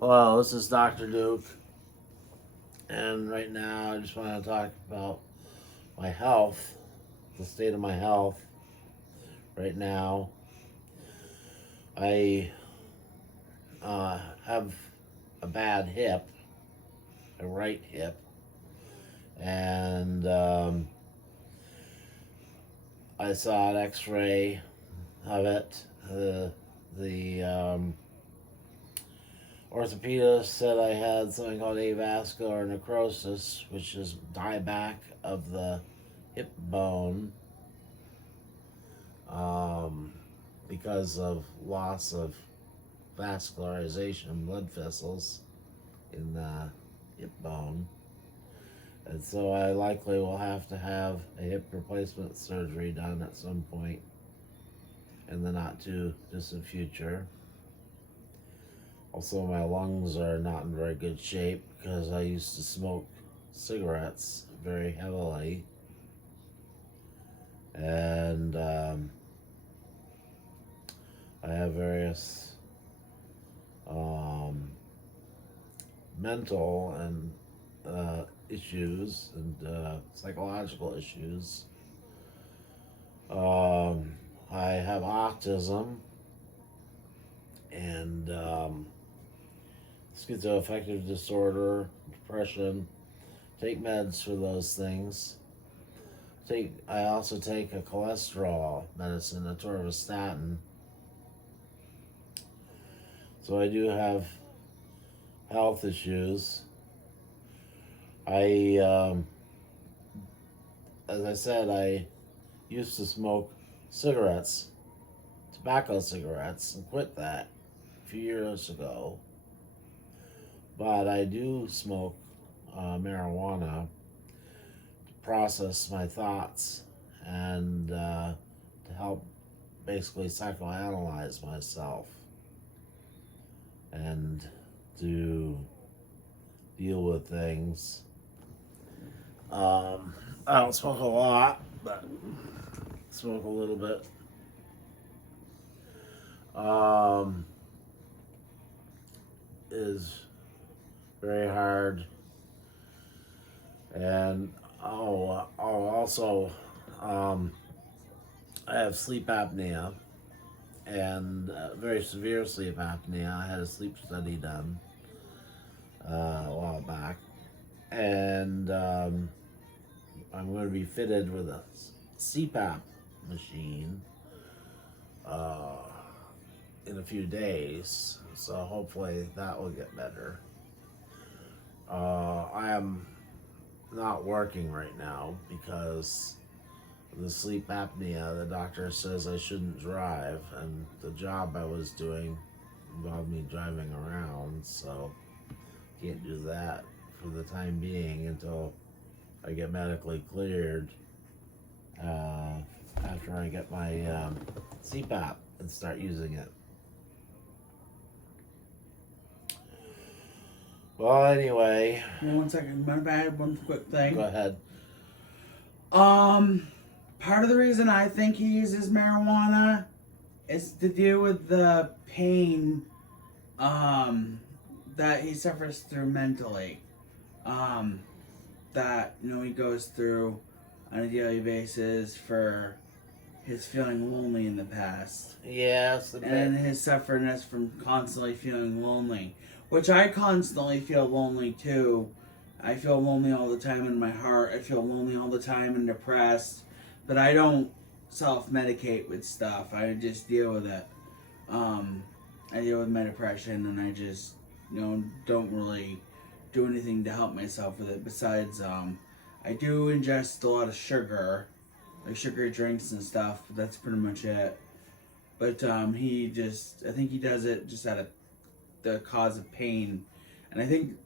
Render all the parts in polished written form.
Well, this is Dr. Duke, and right now I just want to talk about my health, the state of my health right now. I have a bad hip, a right hip, and I saw an x ray of it. The orthopedist said I had something called avascular necrosis, which is dieback of the hip bone um, because of loss of vascularization, blood vessels in the hip bone. And so I likely will have to have a hip replacement surgery done at some point in the not too distant future. Also, my lungs are not in very good shape because I used to smoke cigarettes very heavily. And I have various mental and issues and psychological issues. I have autism and schizoaffective disorder, depression. Take meds for those things. I also take a cholesterol medicine, atorvastatin. So I do have health issues. As I said, I used to smoke cigarettes, tobacco cigarettes, and quit that a few years ago. But I do smoke marijuana to process my thoughts and to help basically psychoanalyze myself and to deal with things. I don't smoke a lot, but smoke a little bit. Is very hard, and also, I have sleep apnea and very severe sleep apnea. I had a sleep study done a while back, and I'm going to be fitted with a CPAP machine in a few days, so hopefully that will get better. I am not working right now because of the sleep apnea. The doctor says I shouldn't drive, and the job I was doing involved me driving around, so can't do that for the time being until I get medically cleared after I get my CPAP and start using it. Well, anyway. One second, I had one quick thing. Go ahead. Part of the reason I think he uses marijuana is to deal with the pain, that he suffers through mentally. That, he goes through on a daily basis for his feeling lonely in the past. Yes. And his sufferingness from constantly feeling lonely. Which I constantly feel lonely too. I feel lonely all the time in my heart. I feel lonely all the time and depressed. But I don't self-medicate with stuff. I just deal with it. I deal with my depression and I just, don't really do anything to help myself with it. Besides, I do ingest a lot of sugar. Like sugar drinks and stuff. But that's pretty much it. But I think he does it just out of the cause of pain, and I think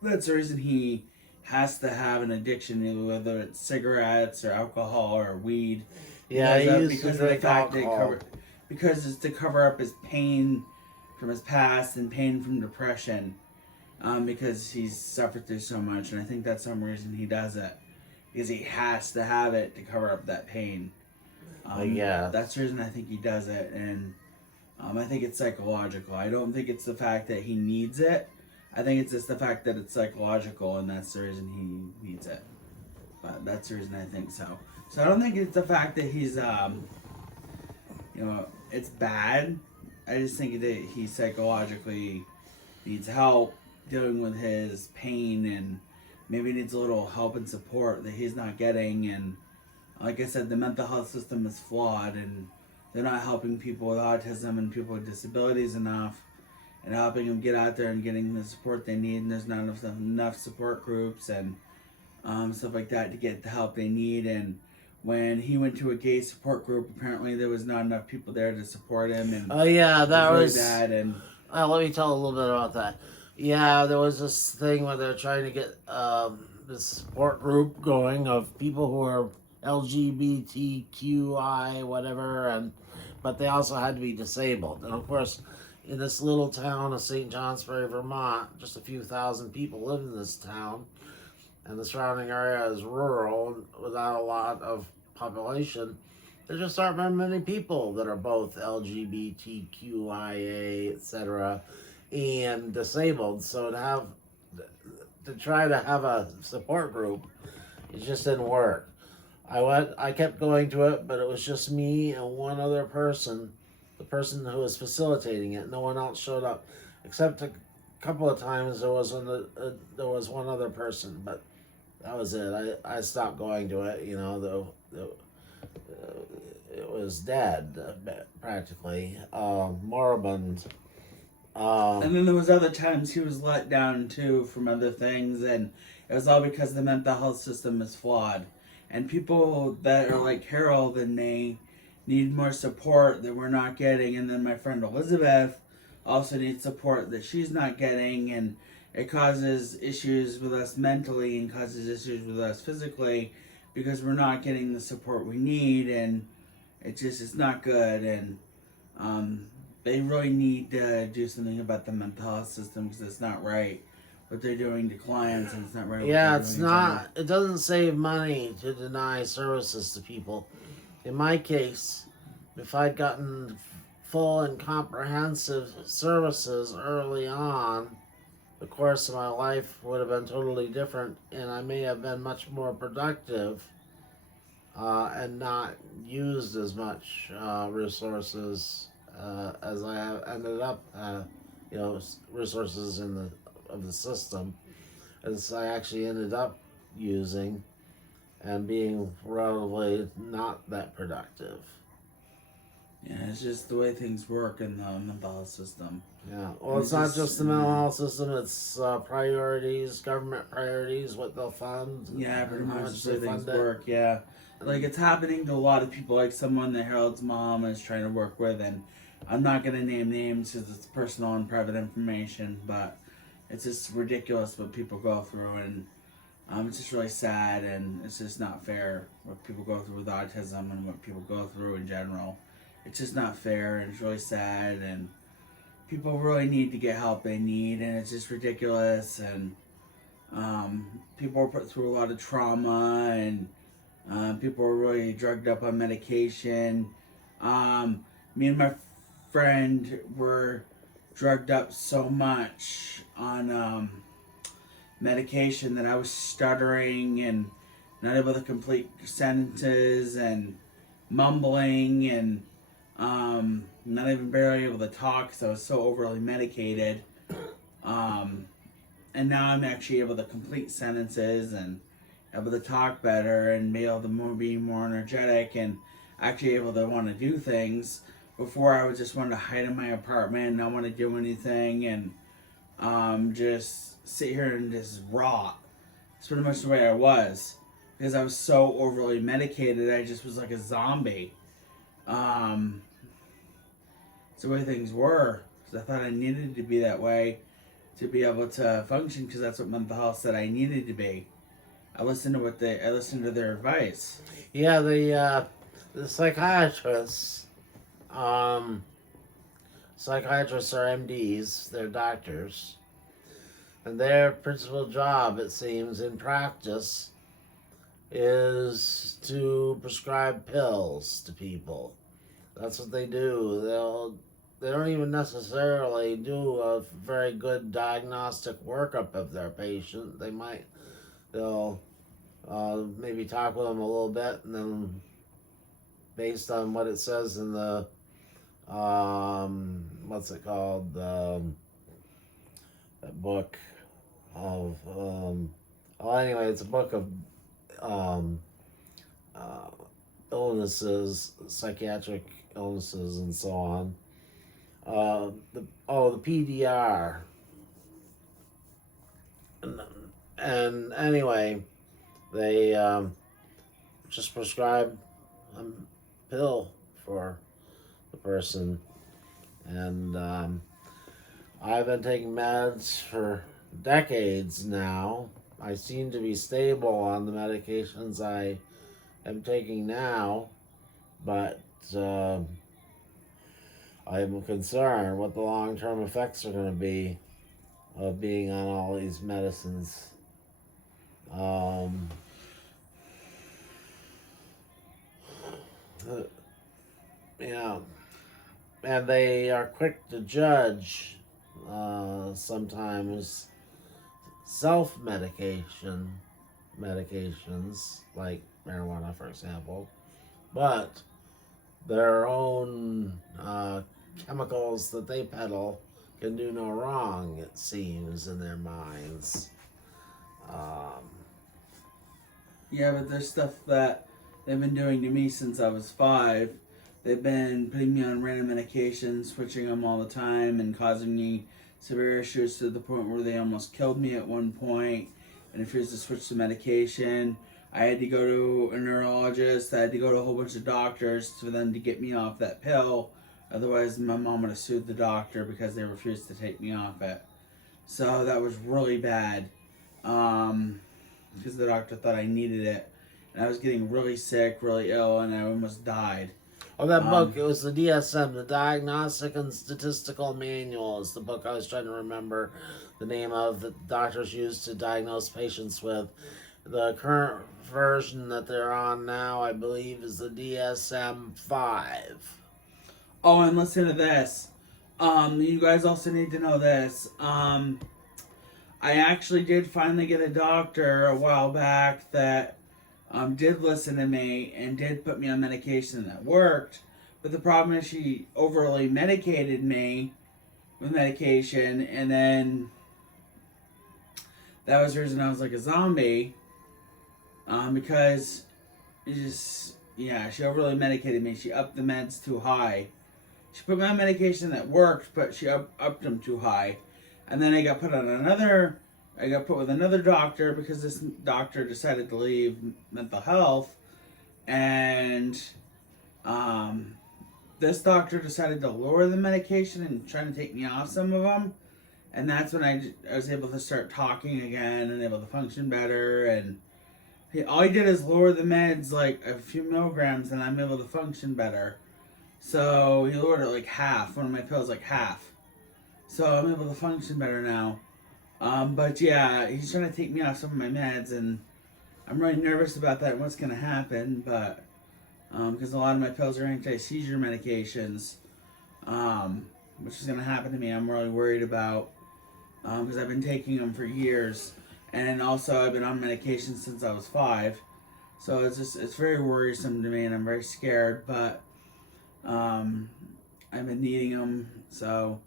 that's the reason he has to have an addiction, whether it's cigarettes or alcohol or weed. Yeah, because it's to cover up his pain from his past and pain from depression, because he's suffered through so much, and I think that's some reason he does it, because he has to have it to cover up that pain. Yeah, that's the reason I think he does it, and I think it's psychological. I don't think it's the fact that he needs it. I think it's just the fact that it's psychological, and that's the reason he needs it. But that's the reason I think so. So I don't think it's the fact that he's, it's bad. I just think that he psychologically needs help dealing with his pain, and maybe needs a little help and support that he's not getting. And like I said, the mental health system is flawed, and they're not helping people with autism and people with disabilities enough, and helping them get out there and getting the support they need. And there's not enough support groups and stuff like that to get the help they need. And when he went to a gay support group, apparently there was not enough people there to support him. And Oh yeah, that was really bad. And let me tell a little bit about that. Yeah, there was this thing where they're trying to get this support group going of people who are LGBTQI whatever, but they also had to be disabled. And of course, in this little town of St. Johnsbury, Vermont, just a few thousand people live in this town, and the surrounding area is rural without a lot of population. There just aren't very many people that are both LGBTQIA, etc., and disabled. So to try to have a support group, it just didn't work. I kept going to it, but it was just me and one other person, the person who was facilitating it. No one else showed up, except a couple of times there was one other person, but that was it. I stopped going to it. It was dead practically, moribund. And then there was other times he was let down too from other things, and it was all because the mental health system is flawed. And people that are like Harold, and they need more support that we're not getting. And then my friend Elizabeth also needs support that she's not getting, and it causes issues with us mentally and causes issues with us physically because we're not getting the support we need, and it's not good. And they really need to do something about the mental health system because it's not right what they're doing to clients, and it's not right. Yeah, it's not. It doesn't save money to deny services to people. In my case, if I'd gotten full and comprehensive services early on, the course of my life would have been totally different, and I may have been much more productive and not used as much resources as I have ended up, resources of the system, as I actually ended up using and being relatively not that productive. Yeah, it's just the way things work in the mental health system. Yeah, well, it's not just the mental health system, it's priorities, government priorities, what they'll fund. Yeah, pretty much the way things work, yeah. Like, it's happening to a lot of people, like someone that Harold's mom is trying to work with, and I'm not going to name names because it's personal and private information, but it's just ridiculous what people go through, and it's just really sad, and it's just not fair what people go through with autism and what people go through in general. It's just not fair, and it's really sad, and people really need to get help they need, and it's just ridiculous. And people are put through a lot of trauma, and people are really drugged up on medication. Me and my friend were drugged up so much on medication that I was stuttering and not able to complete sentences and mumbling, and not even barely able to talk because I was so overly medicated. And now I'm actually able to complete sentences and able to talk better and be able to be more energetic and actually able to want to do things. Before I would just want to hide in my apartment, not want to do anything, and just sit here and just rot. It's pretty much the way I was because I was so overly medicated. I just was like a zombie. It's the way things were. Because I thought I needed to be that way to be able to function, because that's what mental health said I needed to be. I listened to their advice. Yeah, the psychiatrists, psychiatrists are MDs, they're doctors, and their principal job, it seems, in practice, is to prescribe pills to people. That's what they do. they don't even necessarily do a very good diagnostic workup of their patient. They'll maybe talk with them a little bit, and then based on what it says in the what's it called, that book of well, anyway, it's a book of um, uh, illnesses, psychiatric illnesses, and so on. The PDR, and anyway, they just prescribe a pill for the person, and I've been taking meds for decades now. I seem to be stable on the medications I am taking now, but I'm concerned what the long-term effects are going to be of being on all these medicines. Yeah, and they are quick to judge sometimes medications like marijuana, for example, but their own chemicals that they peddle can do no wrong, it seems, in their minds. Yeah, but there's stuff that they've been doing to me since I was 5. They've been putting me on random medications, switching them all the time, and causing me severe issues to the point where they almost killed me at one point and refused to switch the medication. I had to go to a neurologist. I had to go to a whole bunch of doctors for them to get me off that pill. Otherwise, my mom would have sued the doctor because they refused to take me off it. So that was really bad. Because the doctor thought I needed it. And I was getting really sick, really ill, and I almost died. Oh, that book, it was the DSM, the Diagnostic and Statistical Manual, is the book I was trying to remember the name of that doctors use to diagnose patients with. The current version that they're on now, I believe, is the DSM-5. Oh, and listen to this. You guys also need to know this. I actually did finally get a doctor a while back that did listen to me and did put me on medication that worked. But the problem is she overly medicated me with medication, and then that was the reason I was like a zombie. Because it just, yeah, she overly medicated me. She upped the meds too high. She put me on medication that worked, but she upped them too high. And then I got put with another doctor because this doctor decided to leave mental health. And this doctor decided to lower the medication and try to take me off some of them. And that's when I was able to start talking again and able to function better. And all he did is lower the meds like a few milligrams, and I'm able to function better. So he lowered it like half, one of my pills like half. So I'm able to function better now. But yeah, he's trying to take me off some of my meds, and I'm really nervous about that and what's going to happen. But because a lot of my pills are anti-seizure medications, which is going to happen to me, I'm really worried about because I've been taking them for years. And also I've been on medication since I was 5. So it's very worrisome to me, and I'm very scared, but I've been needing them. So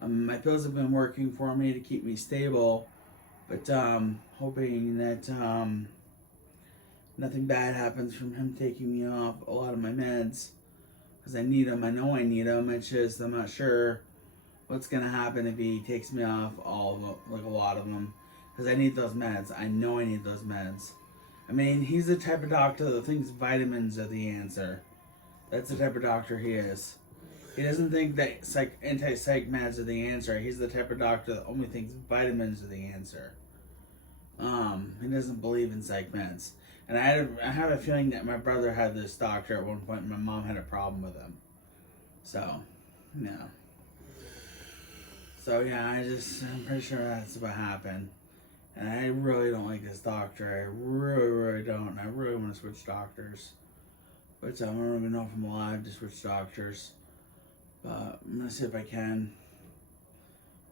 my pills have been working for me to keep me stable, but hoping that nothing bad happens from him taking me off a lot of my meds, because I need them. I know I need them. It's just I'm not sure what's gonna happen if he takes me off all of them, like a lot of them, because I need those meds. I know I need those meds. I mean, he's the type of doctor that thinks vitamins are the answer. That's the type of doctor he is. He doesn't think that anti-psych meds are the answer. He's the type of doctor that only thinks vitamins are the answer. He doesn't believe in psych meds. And I have a feeling that my brother had this doctor at one point, and my mom had a problem with him. So, yeah. So, yeah, I'm pretty sure that's what happened. And I really don't like this doctor. I really, really don't. I really want to switch doctors. But I don't even know if I'm alive to switch doctors. But I'm gonna see if I can.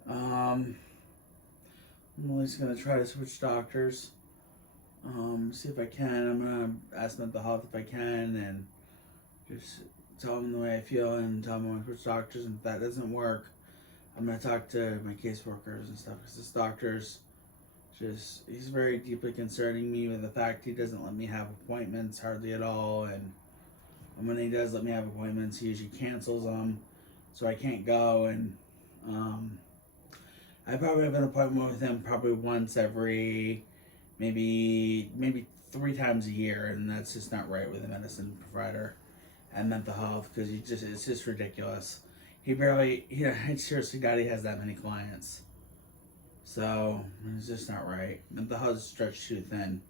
I'm at least gonna try to switch doctors. See if I can. I'm gonna ask mental health if I can, and just tell them the way I feel, and tell them I want to switch doctors. And if that doesn't work, I'm gonna talk to my caseworkers and stuff. Because this doctor's he's very deeply concerning me with the fact he doesn't let me have appointments hardly at all, and when he does let me have appointments, he usually cancels them, so I can't go. And I probably have an appointment with him probably once every maybe 3 times a year, and that's just not right with a medicine provider and mental health, because it's just ridiculous. He seriously doubt he has that many clients. So it's just not right. Mental health is stretched too thin,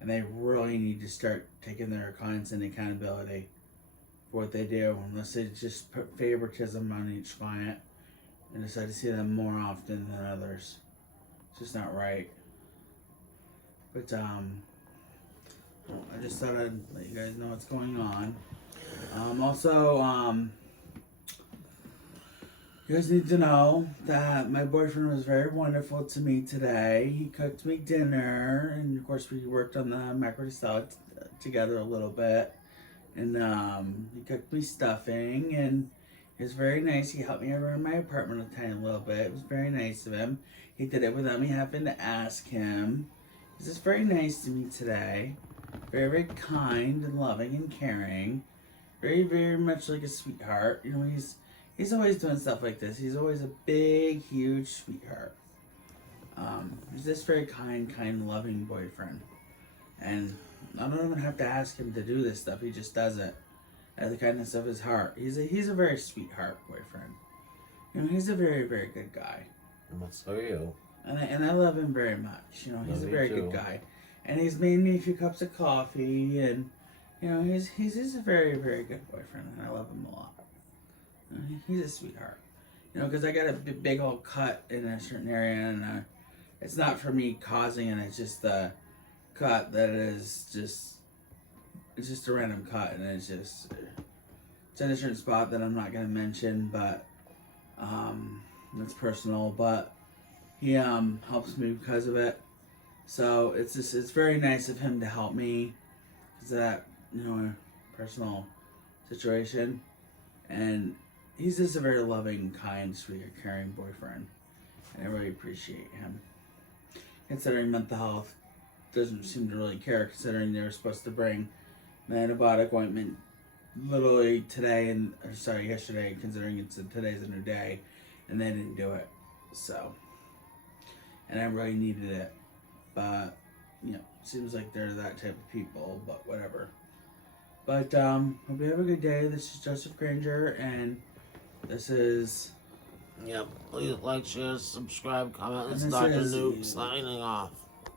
and they really need to start taking their clients into accountability for what they do, unless they just put favoritism on each client and decide to see them more often than others. It's just not right. But I just thought I'd let you guys know what's going on. You guys need to know that my boyfriend was very wonderful to me today. He cooked me dinner, and of course we worked on the macaroni salad together a little bit. And he cooked me stuffing, and it was very nice. He helped me around my apartment a tiny little bit. It was very nice of him. He did it without me having to ask him. He was just very nice to me today. Very, very kind and loving and caring. Very, very much like a sweetheart. You know, he's always doing stuff like this. He's always a big, huge sweetheart. He's just very kind, loving boyfriend. And I don't even have to ask him to do this stuff. He just does it out of the kindness of his heart. He's a very sweetheart boyfriend. You know, he's a very, very good guy. And so are you. And I love him very much. You know, he's Love a very me good too. guy. And he's made me a few cups of coffee, and you know, he's a very, very good boyfriend, and I love him a lot. You know, he's a sweetheart. You know, because I got a big old cut in a certain area, and it's not for me causing it. It's just the cut that is it's just a random cut, and it's in a certain spot that I'm not gonna mention, but it's personal. But he helps me because of it. So it's very nice of him to help me, because of that, you know, personal situation. And he's just a very loving, kind, sweet, caring boyfriend, and I really appreciate him. Considering mental health doesn't seem to really care, considering they were supposed to bring the antibiotic ointment literally yesterday, considering today's a new day, and they didn't do it. So, and I really needed it. But, you know, seems like they're that type of people, but whatever. But, hope you have a good day. This is Joseph Granger, and this is... Yep. Please like, share, subscribe, comment. It's And this Dr. is- Nuke signing off.